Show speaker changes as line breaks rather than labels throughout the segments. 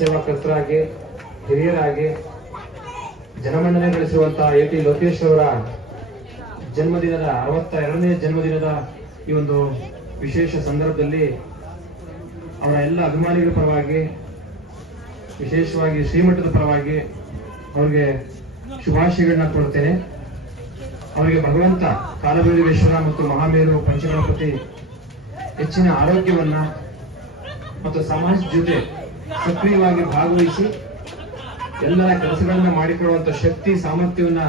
ಸೇವಾಕರ್ತರಾಗಿ ಹಿರಿಯರಾಗಿ, ಜನಮನ್ನಣೆ ಗಳಿಸಿರುವಂತಹ ಎ ಟಿ ಲೋಕೇಶ್ ಅವರ ಜನ್ಮದಿನದ ಅರವತ್ತ ಎರಡನೇ ಜನ್ಮದಿನದ ಈ ಒಂದು ವಿಶೇಷ ಸಂದರ್ಭದಲ್ಲಿ ಅವರ ಎಲ್ಲ ಅಭಿಮಾನಿಗಳ ಪರವಾಗಿ, ವಿಶೇಷವಾಗಿ ಶ್ರೀಮಠದ ಪರವಾಗಿ ಅವರಿಗೆ ಶುಭಾಶಯಗಳನ್ನ ಕೊಡ್ತೇನೆ ಅವರಿಗೆ ಭಗವಂತ ಕಾಲಭೈರವೇಶ್ವರ ಮತ್ತು ಮಹಾಮೇರು ಪಂಚಗಣಪತಿ ಹೆಚ್ಚಿನ ಆರೋಗ್ಯವನ್ನ ಮತ್ತು ಸಮಾಜದ ಜೊತೆ ಸಕ್ರಿಯವಾಗಿ ಭಾಗವಹಿಸಿ ಎಲ್ಲರ ಕೆಲಸಗಳನ್ನ ಮಾಡಿಕೊಡುವಂತ ಶಕ್ತಿ, ಸಾಮರ್ಥ್ಯವನ್ನ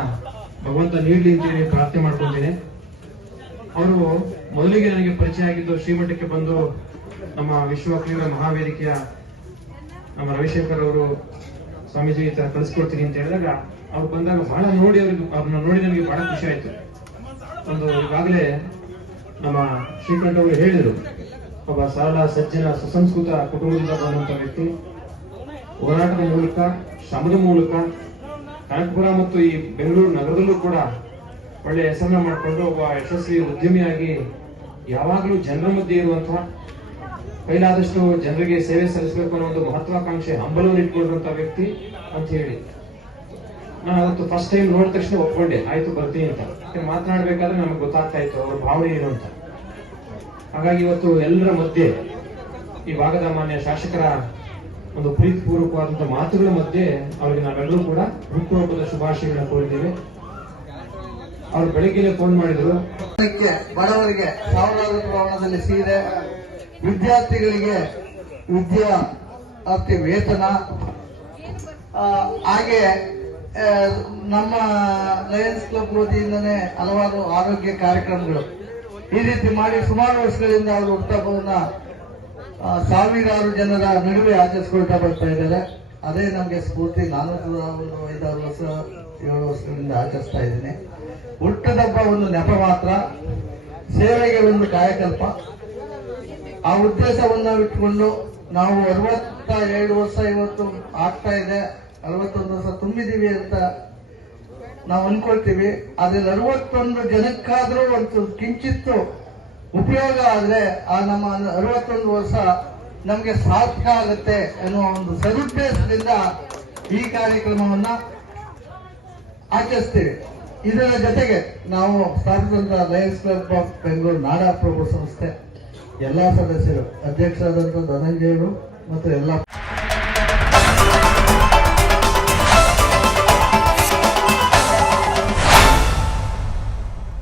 ಭಗವಂತ ನೀಡಲಿ ಅಂತ ಹೇಳಿ ಪ್ರಾರ್ಥನೆ ಮಾಡ್ಕೊಂಡಿದ್ದೇನೆ ಅವರು ಮೊದಲಿಗೆ ನನಗೆ ಪರಿಚಯ ಆಗಿದ್ದು ಶ್ರೀಮಠಕ್ಕೆ ಬಂದು ನಮ್ಮ ವಿಶ್ವ ಕ್ರೀಡಾ ಮಹಾವೇದಿಕೆಯ ನಮ್ಮ ರವಿಶಂಕರ್ ಅವರು ಸ್ವಾಮೀಜಿ ಈ ತರ ಕಳಿಸ್ಕೊಡ್ತೀನಿ ಅಂತ ಹೇಳಿದಾಗ ಅವ್ರು ಬಂದಾಗ ಬಹಳ ನೋಡಿ ಅವ್ರಿಗೆ, ಅವ್ರನ್ನ ನೋಡಿ ನನಗೆ ಬಹಳ ಖುಷಿ ಆಯ್ತು. ಒಂದು ಈಗಾಗಲೇ ನಮ್ಮ ಶ್ರೀಕಂಠ ಅವರು ಹೇಳಿದರು ಒಬ್ಬ ಸರಳ, ಸಜ್ಜನ, ಸುಸಂಸ್ಕೃತ ಕುಟುಂಬದಿಂದ ಬಂದಂತ ವ್ಯಕ್ತಿ. ಹೋರಾಟದ ಮೂಲಕ, ಶ್ರಮದ ಮೂಲಕ ಕನಕಪುರ ಮತ್ತು ಈ ಬೆಂಗಳೂರು ನಗರದಲ್ಲೂ ಕೂಡ ಒಳ್ಳೆ ಹೆಸರನ್ನ ಮಾಡಿಕೊಂಡು ಒಬ್ಬ ಯಶಸ್ವಿ ಉದ್ಯಮಿಯಾಗಿ ಯಾವಾಗಲೂ ಜನರ ಮಧ್ಯೆ ಇರುವಂತಹ ಕೈಲಾದಷ್ಟು ಜನರಿಗೆ ಸೇವೆ ಸಲ್ಲಿಸಬೇಕು ಅನ್ನೋ ಒಂದು ಮಹತ್ವಾಕಾಂಕ್ಷೆ ಹಂಬಲವನ್ನು ಇಟ್ಕೊಂಡಿರುವಂತ ವ್ಯಕ್ತಿ ಅಂತ ಹೇಳಿ. ನಾನು ಅವತ್ತು ಫಸ್ಟ್ ಟೈಮ್ ನೋಡಿದ ತಕ್ಷಣ ಒಪ್ಕೊಂಡೆ. ಆಯ್ತು, ಬರ್ತೀನಿ ಅಂತ. ಮಾತನಾಡ್ಬೇಕಾದ್ರೆ ನಮಗೆ ಗೊತ್ತಾಗ್ತಾ ಇತ್ತು, ಅವ್ರ ಭಾವನೆ ಏನು ಅಂತ. ಹಾಗಾಗಿ ಇವತ್ತು ಎಲ್ಲರ ಮಧ್ಯೆ ಈ ಭಾಗದ ಮಾನ್ಯ ಶಾಸಕರ ಒಂದು ಪ್ರೀತಿಪೂರ್ವಕವಾದಂತಹ ಮಾತುಗಳ ಮಧ್ಯೆ ಅವರಿಗೆ ನಾವೆಲ್ಲರೂ ಕೂಡ ಹುಟ್ಟುಹಬ್ಬದ ಶುಭಾಶಯಗಳನ್ನ ಕೋರಿದ್ದೇವೆ. ಅವ್ರು ಬೆಳಿಗ್ಗೆ ಫೋನ್ ಮಾಡಿದ್ರು.
ಬಡವರಿಗೆ ಸಾವಿರಾರು ಪ್ರಮಾಣದಲ್ಲಿ ಸೀರೆ, ವಿದ್ಯಾರ್ಥಿಗಳಿಗೆ ವಿದ್ಯಾರ್ಥಿ ವೇತನ ಹಾಗೆ ನಮ್ಮ ಲಯನ್ಸ್ ಕ್ಲಬ್ ವತಿಯಿಂದನೇ ಹಲವಾರು ಆರೋಗ್ಯ ಕಾರ್ಯಕ್ರಮಗಳು. ಈ ರೀತಿ ಮಾಡಿ ಸುಮಾರು ವರ್ಷಗಳಿಂದ ಅವರು ಹುಟ್ಟುಹಬ್ಬವನ್ನ ಸಾವಿರಾರು ಜನರ ನಡುವೆ ಆಚರಿಸ್ಕೊಳ್ತಾ ಬರ್ತಾ ಇದ್ದಾರೆ. ಅದೇ ನಮಗೆ ಸ್ಫೂರ್ತಿ. ನಾನು ಒಂದು ಐದಾರು ವರ್ಷ, ಏಳು ವರ್ಷಗಳಿಂದ ಆಚರಿಸ್ತಾ ಇದ್ದೀನಿ. ಹುಟ್ಟದಬ್ಬ ಒಂದು ನೆಪ ಮಾತ್ರ. ಸೇವೆಗೆ ಒಂದು ಕಾಯಕಲ್ಪ. ಆ ಉದ್ದೇಶವನ್ನ ಇಟ್ಕೊಂಡು ನಾವು ಅರವತ್ತ ಏಳು ವರ್ಷ ಇವತ್ತು ಆಗ್ತಾ ಇದೆ. ಅರವತ್ತೊಂದು ವರ್ಷ ತುಂಬಿದೀವಿ ಅಂತ ನಾವು ಅನ್ಕೊಳ್ತೀವಿ ಅದ್ರಲ್ಲಿ ಅರವತ್ತೊಂದು ಜನಕ್ಕಾದ್ರೂ ಒಂದು ಕಿಂಚಿತ್ತು ಉಪಯೋಗ ಆದ್ರೆ ಆ ನಮ್ಮ ಅರವತ್ತೊಂದು ವರ್ಷ ನಮಗೆ ಸಾಧ್ಯ ಆಗುತ್ತೆ ಅನ್ನುವ ಒಂದು ಸದುದ್ದೇಶದಿಂದ ಈ ಕಾರ್ಯಕ್ರಮವನ್ನ ಆಚರಿಸ್ತೀವಿ. ಇದರ ಜೊತೆಗೆ ನಾವು ಸ್ಥಾಪಿಸಿದಂತಹ Lions Club of Bengaluru Nadaprabhu ಸಂಸ್ಥೆ, ಎಲ್ಲಾ ಸದಸ್ಯರು ಅಧ್ಯಕ್ಷರಾದಂತಹ ಧನಂಜಯರು ಮತ್ತು ಎಲ್ಲ